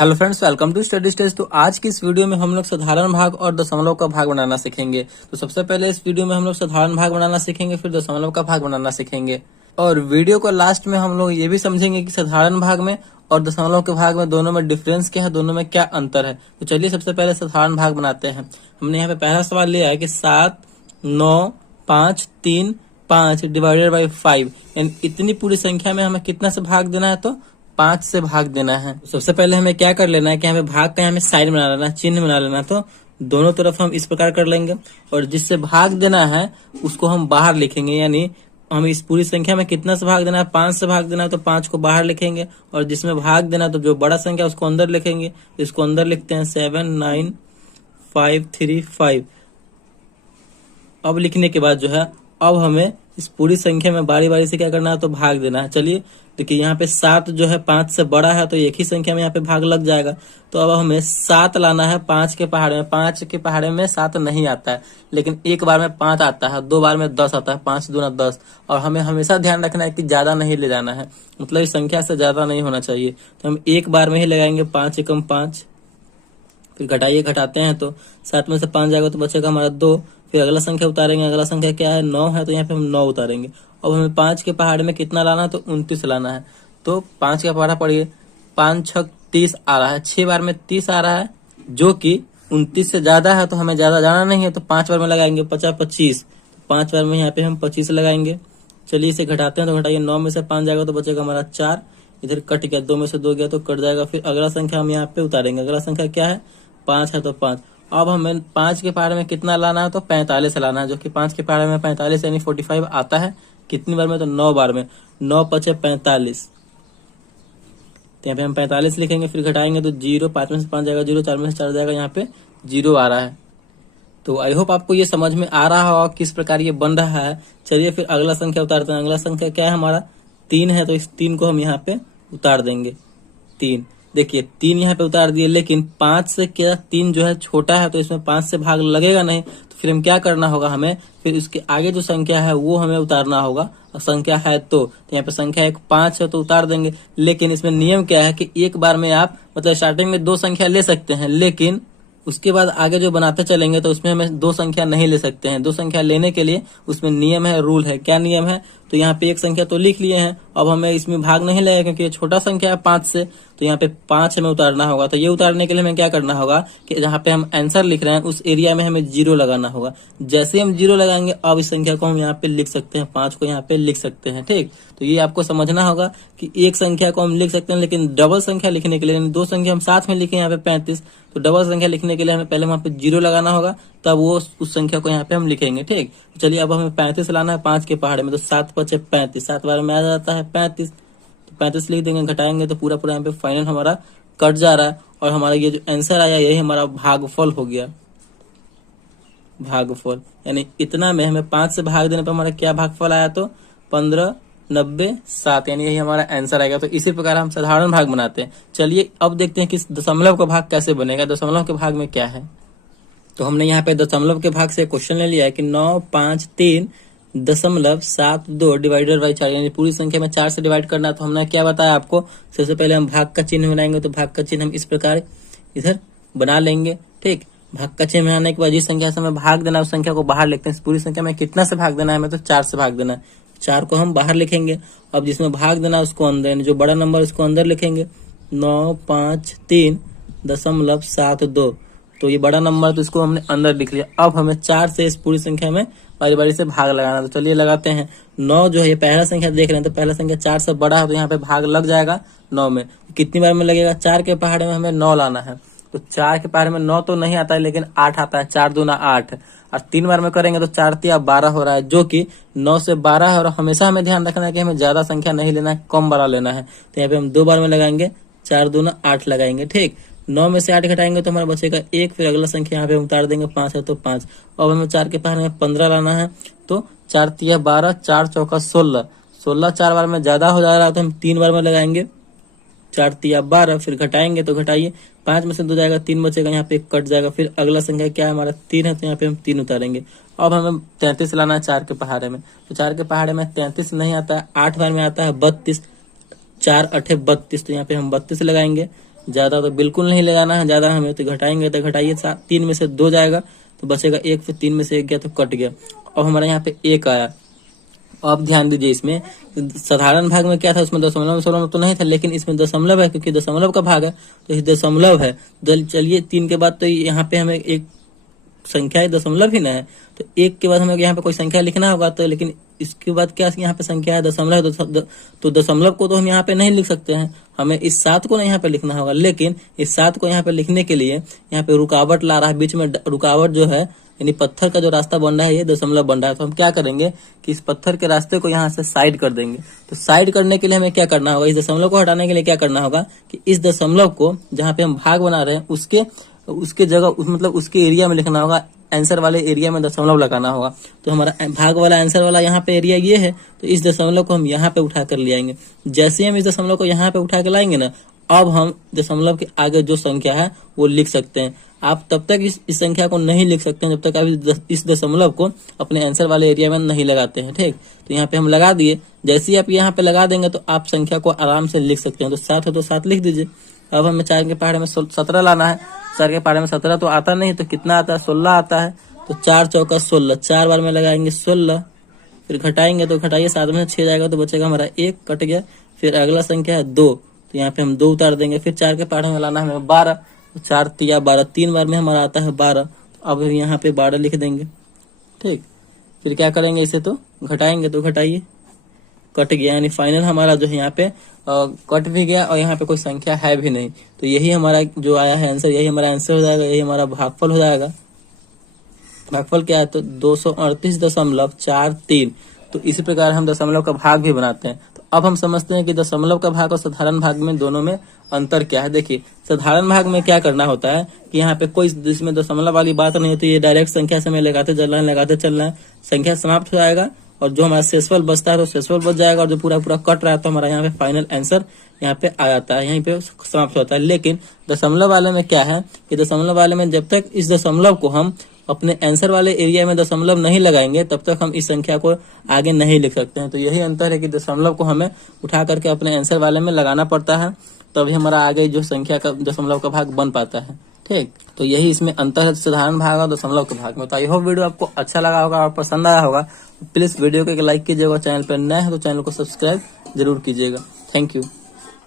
Hello friends, welcome to study stage. तो आज की इस वीडियो में हम लोग साधारण भाग और दशमलव का भाग बनाना सीखेंगे। तो सबसे पहले इस वीडियो में हम लोग साधारण भाग बनाना सीखेंगे, फिर दशमलव का भाग बनाना सीखेंगे। और वीडियो को लास्ट में हम लोग ये भी समझेंगे कि साधारण भाग में और दशमलव के भाग में दोनों में डिफरेंस क्या है, दोनों में क्या अंतर है। तो चलिए सबसे पहले साधारण भाग बनाते हैं। हमने यहाँ पे पहला सवाल लिया है कि 7, 9, 5, 3, 5 डिवाइडेड बाई 5, यानी इतनी पूरी संख्या में हमें कितना से भाग देना है, तो 5 से भाग देना है। सबसे पहले हमें क्या कर लेना है कि हमें भाग का हमें साइन बना लेना, चिन्ह बना लेना। तो दोनों तरफ हम इस प्रकार कर लेंगे और जिससे भाग देना है उसको हम बाहर लिखेंगे, यानी हम इस पूरी संख्या में कितना से भाग देना है, 5 से भाग देना है, तो 5 को बाहर लिखेंगे और जिसमें भाग देना है तो जो बड़ा संख्या उसको अंदर लिखेंगे। इसको अंदर लिखते हैं 7, 9, 5, 3, 5। अब लिखने के बाद जो है अब हमें इस पूरी संख्या में बारी बारी से क्या करना है, तो भाग देना है। चलिए देखिए यहाँ पे 7 जो है 5 से बड़ा है, तो एक ही संख्या में यहाँ पे भाग लग जाएगा। तो अब हमें 7 लाना है 5 के पहाड़े में। 5 के पहाड़े में 7 नहीं आता है, लेकिन एक बार में 5 आता है, 2 बार में 10 आता है, 5 दूना 10। और हमें हमेशा ध्यान रखना है कि ज्यादा नहीं ले जाना है, मतलब इस संख्या से ज्यादा नहीं होना चाहिए। तो हम एक बार में ही लगाएंगे 5 एकम 5। फिर घटाइए, घटाते हैं तो 7 में से 5 जाएगा तो बचेगा हमारा 2। फिर अगला संख्या उतारेंगे, अगला संख्या क्या है, 9 है, तो यहाँ पे हम 9 उतारेंगे। अब हमें 5 के पहाड़ में कितना लाना है, तो 29 लाना है। तो 5 का पहाड़ा पढ़िए, 5 6 30 आ रहा है, 6 बार में 30 आ रहा है, जो कि 29 से ज्यादा है। तो हमें ज्यादा जाना नहीं है, तो 5 बार में लगाएंगे 50 25। 5 बार में यहाँ पे हम 25 लगाएंगे। चलिए इसे घटाते हैं तो घटाइए, 9 में से 5 जाएगा तो बचेगा हमारा 4। इधर कट गया, 2 में से 2 गया तो कट जाएगा। फिर अगला संख्या हम यहाँ पे उतारेंगे, अगला संख्या क्या है, 5 है, तो 5। अब हमें 5 के पहाड़े में कितना लाना है, तो 45 लाना है, जो कि 5 के पहाड़े में 45 यानी 45 आता है। कितनी बार में, तो 9 बार में। 9 पचे 45, तो यहाँ पे हम 45 लिखेंगे। फिर घटाएंगे तो 0, 5 में से 5 जाएगा 0, 4 में से 4 जाएगा, यहाँ पे 0 आ रहा है। तो आई होप आपको ये समझ में आ रहा होगा किस प्रकार ये बन रहा है। चलिए फिर अगला संख्या उतारते हैं। अगला संख्या क्या है हमारा, 3 है, तो इस 3 को हम यहाँ पे उतार देंगे। 3 देखिए 3 यहाँ पे उतार दिए, लेकिन 5 से क्या 3 जो है छोटा है, तो इसमें 5 से भाग लगेगा नहीं। तो फिर हम क्या करना होगा, हमें फिर इसके आगे जो संख्या है वो हमें उतारना होगा। और संख्या है तो यहाँ पे संख्या एक 5 है तो उतार देंगे। लेकिन इसमें नियम क्या है कि एक बार में आप मतलब स्टार्टिंग में 2 संख्या ले सकते हैं, लेकिन उसके बाद आगे जो बनाते चलेंगे तो उसमें हमें 2 संख्या नहीं ले सकते हैं। 2 संख्या लेने के लिए उसमें नियम है, रूल है। क्या नियम है, तो यहाँ पे एक संख्या तो लिख लिए हैं, अब हमें इसमें भाग नहीं लगेगा क्योंकि ये छोटा संख्या है 5 से। तो यहाँ पे 5 हमें उतारना होगा। तो ये उतारने के लिए हमें क्या करना होगा कि जहाँ पे हम आंसर लिख रहे हैं उस एरिया में हमें 0 लगाना होगा। जैसे हम 0 लगाएंगे अब इस संख्या को हम यहाँ पे लिख सकते हैं, 5 को यहाँ पे लिख सकते हैं। ठीक, तो ये आपको समझना होगा कि एक संख्या को हम लिख सकते हैं, लेकिन डबल संख्या लिखने के लिए, यानी 2 संख्या हम साथ में लिखे यहाँ पे 35, तो डबल संख्या लिखने के लिए हमें पहले वहां पे 0 लगाना होगा, तब वो उस संख्या को यहाँ पे हम लिखेंगे। ठीक, चलिए अब हमें 35 लाना है 5 के पहाड़े में। तो 7 पचे 35, 7 बार में आ जाता है 35, तो 35 लिख देंगे। घटाएंगे तो पूरा पूरा यहाँ पे फाइनल हमारा कट जा रहा है और हमारा ये जो आंसर आया यही हमारा भागफल हो गया। भागफल यानी इतना में हमें 5 से भाग देने पर हमारा क्या भागफल आया, तो 15, 90, 7, यानी यही हमारा आंसर आएगा। तो इसी प्रकार हम साधारण भाग बनाते हैं। चलिए अब देखते हैं कि दशमलव का भाग कैसे बनेगा। दशमलव के भाग में क्या है, तो हमने यहाँ पे दशमलव के भाग से क्वेश्चन ले लिया है कि 9, 5, 3 दशमलव 7, 2 डिवाइडेड बाई 4, यानी पूरी संख्या में 4 से डिवाइड करना है। तो हमने क्या बताया आपको, सबसे पहले हम भाग का चिन्ह बनाएंगे। तो भाग का चिन्ह हम इस प्रकार इधर बना लेंगे। ठीक, भाग का चिन्ह बनाने के बाद जिस संख्या से हमें भाग देना है उस संख्या को बाहर लिखते हैं। पूरी संख्या में कितना से भाग देना है हमें, तो 4 से भाग देना है। 4 को हम बाहर लिखेंगे। अब जिसमें भाग देना है उसको अंदर, यानी जो बड़ा नंबर उसको अंदर लिखेंगे। 9, 5, 3 दशमलव 7, 2, तो ये बड़ा नंबर तो इसको हमने अंदर लिख लिया। अब हमें 4 से इस पूरी संख्या में बारी बारी से भाग लगाना। तो चलिए लगाते हैं। 9 जो है ये पहला संख्या देख रहे हैं, तो पहला संख्या 4 से बड़ा है, तो यहाँ पे भाग लग जाएगा 9 में। कितनी बार में लगेगा, 4 के पहाड़े में हमें 9 लाना है। तो 4 के पहाड़े में 9 तो नहीं आता है, लेकिन 8 आता है। 4 दूना 8, और 3 बार में करेंगे तो 4 तिया 12 हो रहा है, जो कि 9 से 12 है। और हमेशा हमें ध्यान रखना है कि हमें ज्यादा संख्या नहीं लेना है, कम बड़ा लेना है। तो यहाँ पे हम 2 बार में लगाएंगे, 4 दूना 8 लगाएंगे। ठीक, 9 में से 8 घटाएंगे तो हमारा बचेगा 1। फिर अगला संख्या यहाँ पे हम उतार देंगे, 5 है तो 5। अब हमें 4 के पहाड़े में 15 लाना है। तो 4 तिया 12, 4 चौका 16, 16 4 बार में ज्यादा हो जा रहा है तो हम 3 बार में लगाएंगे। 4 तिया 12, फिर घटाएंगे तो घटाइए, 5 में से 2 जाएगा, 3 बचेगा, यहाँ पे 1 कट जाएगा। फिर अगला संख्या क्या है हमारा, 3 है, तो यहाँ पे हम 3 उतारेंगे। अब हमें 33 लाना है 4 के पहाड़े में। तो 4 के पहाड़े में 33 नहीं आता है, 8 बार में आता है 32, 4 8 32, तो यहाँ पे हम 32 लगाएंगे। ज्यादा तो बिल्कुल नहीं लगाना है, ज्यादा हमें तो घटाएंगे तो घटाइए, 3 में से 2 जाएगा तो बचेगा 1, फिर 3 में से 1 गया तो कट गया। अब हमारे यहाँ पे 1 आया। अब ध्यान दीजिए, इसमें साधारण भाग में क्या था, उसमें दशमलव तो नहीं था, लेकिन इसमें दशमलव है, क्योंकि दशमलव का भाग है तो ये दशमलव है। चलिए 3 के बाद तो यहाँ पे हमें एक संख्या दशमलव ही ना है, तो 1 के बाद हमें यहाँ पे कोई संख्या लिखना होगा, तो लेकिन इसके बाद क्या यहाँ पे संख्या है दशमलव, तो दशमलव को तो हम यहाँ पे नहीं लिख सकते हैं, हमें इस 7 को यहाँ पे लिखना होगा। लेकिन इस 7 को यहाँ पे लिखने के लिए यहाँ पे रुकावट ला रहा है, बीच में रुकावट जो है यानी पत्थर का जो रास्ता बन रहा है ये दशमलव बन रहा है, तो हम क्या करेंगे कि इस पत्थर के रास्ते को यहाँ से साइड कर देंगे। तो साइड करने के लिए हमें क्या करना होगा, इस दशमलव को हटाने के लिए क्या करना होगा कि इस दशमलव को जहाँ पे हम भाग बना रहे हैं उसके जगह मतलब उसके एरिया में लिखना होगा, आंसर वाले एरिया में दशमलव लगाना होगा। तो हमारा भाग वाला आंसर वाला यहाँ पे एरिया ये है, तो इस दशमलव को हम यहाँ पे उठा कर ले आएंगे। जैसे हम इस दशमलव को यहाँ पे उठा के लाएंगे ना, अब हम दशमलव के आगे जो संख्या है वो लिख सकते हैं। आप तब तक इस संख्या को नहीं लिख सकते हैं जब तक आप इस दशमलव को अपने आंसर वाले एरिया में नहीं लगाते हैं, ठीक। तो यहाँ पे हम लगा दिए, जैसे ही आप यहाँ पे लगा देंगे तो आप संख्या को आराम से लिख सकते हैं। तो 7 है तो 7 लिख दीजिए। अब हमें 4 के पहाड़े में 17 लाना है, 4 के पहाड़े में 17 तो आता नहीं, तो कितना आता है 16 आता है। तो 4 चौका 16, 4 बार में लगाएंगे 16, फिर घटाएंगे तो घटाइए 7 में 6 जाएगा तो बचेगा हमारा 1, कट गया। फिर अगला संख्या है 2, तो यहाँ पे हम 2 उतार देंगे। फिर 4 के पहाड़े में लाना हमें 12, तो 4 तिया 12, 3 बार में हमारा आता है 12। तो अब यहाँ पे 12 लिख देंगे, ठीक। फिर क्या करेंगे, इसे तो घटाएंगे तो घटाइए, कट गया, यानी फाइनल हमारा जो है यहाँ पे कट भी गया और यहाँ पे कोई संख्या है भी नहीं। तो यही हमारा जो आया है आंसर, यही हमारा आंसर हो जाएगा, यही हमारा भागफल हो जाएगा। भागफल क्या है, तो 238.43। तो इसी प्रकार हम दशमलव का भाग भी बनाते हैं। तो अब हम समझते हैं कि दशमलव का भाग और साधारण भाग में दोनों में अंतर क्या है। देखिए साधारण भाग में क्या करना होता है कि यहाँ पे कोई जिसमें दशमलव वाली बात नहीं होती, ये डायरेक्ट संख्या से हमें लगाते चलना है, संख्या समाप्त हो जाएगा और जो हमारा शेषफल बचता है तो शेषफल बच जाएगा, और जो पूरा कट रहा है तो हमारा यहाँ पे फाइनल आंसर यहाँ पे आ जाता है, यहीं पे समाप्त होता है। लेकिन दशमलव वाले में क्या है कि दशमलव वाले में जब तक इस दशमलव को हम अपने आंसर वाले एरिया में दशमलव नहीं लगाएंगे तब तक हम इस संख्या को आगे नहीं लिख सकते हैं। तो यही अंतर है कि दशमलव को हमें उठा करके अपने आंसर वाले में लगाना पड़ता है, तभी हमारा आगे जो संख्या का दशमलव का भाग बन पाता है, ठीक। तो यही इसमें अंतर है साधारण भाग और दशमलव के भाग में। तो आई होप वीडियो आपको अच्छा लगा होगा और पसंद आया होगा। प्लीज वीडियो को एक लाइक कीजिएगा, चैनल पर नए हैं तो चैनल को सब्सक्राइब जरूर कीजिएगा। Thank you.